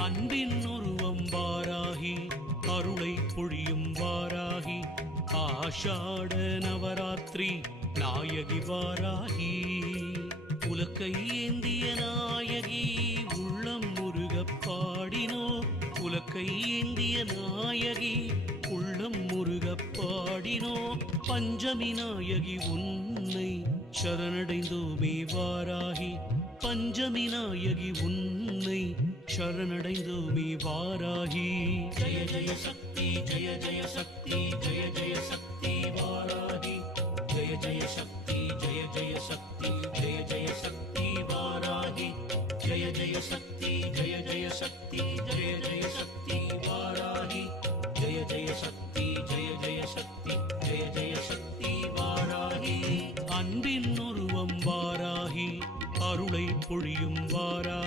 அன்பின் உருவம் வாராகி அருளை பொழியும் வாராகி ஆஷாட நவராத்திரி நாயகி வாராகி உலக்கை ஏந்திய நாயகி உள்ளம் முருகப் பாடினோ உலக்கை ஏந்திய நாயகி உள்ளம் முருகப் பாடினோ பஞ்சமி நாயகி உன்னை சரணடைந்தோமே வாராகி பஞ்சமி நாயகி உன்னை சரணடைந்தோமே வாராகி ஜய ஜய சக்தி ஜய ஜய சக்தி ஜய ஜய சக்தி வாராகி ஜய ஜய சக்தி ஜய ஜய சக்தி ஜய ஜய சக்தி வாராகி ஜய ஜய சக்தி ஜய ஜய சக்தி ஜய ஜய சக்தி வாராகி ஜய ஜய சக்தி ஜய ஜய சக்தி ஜய ஜய சக்தி வாராகி அன்பின் உருவம் வாராகி அருளை பொழியும் வாராகி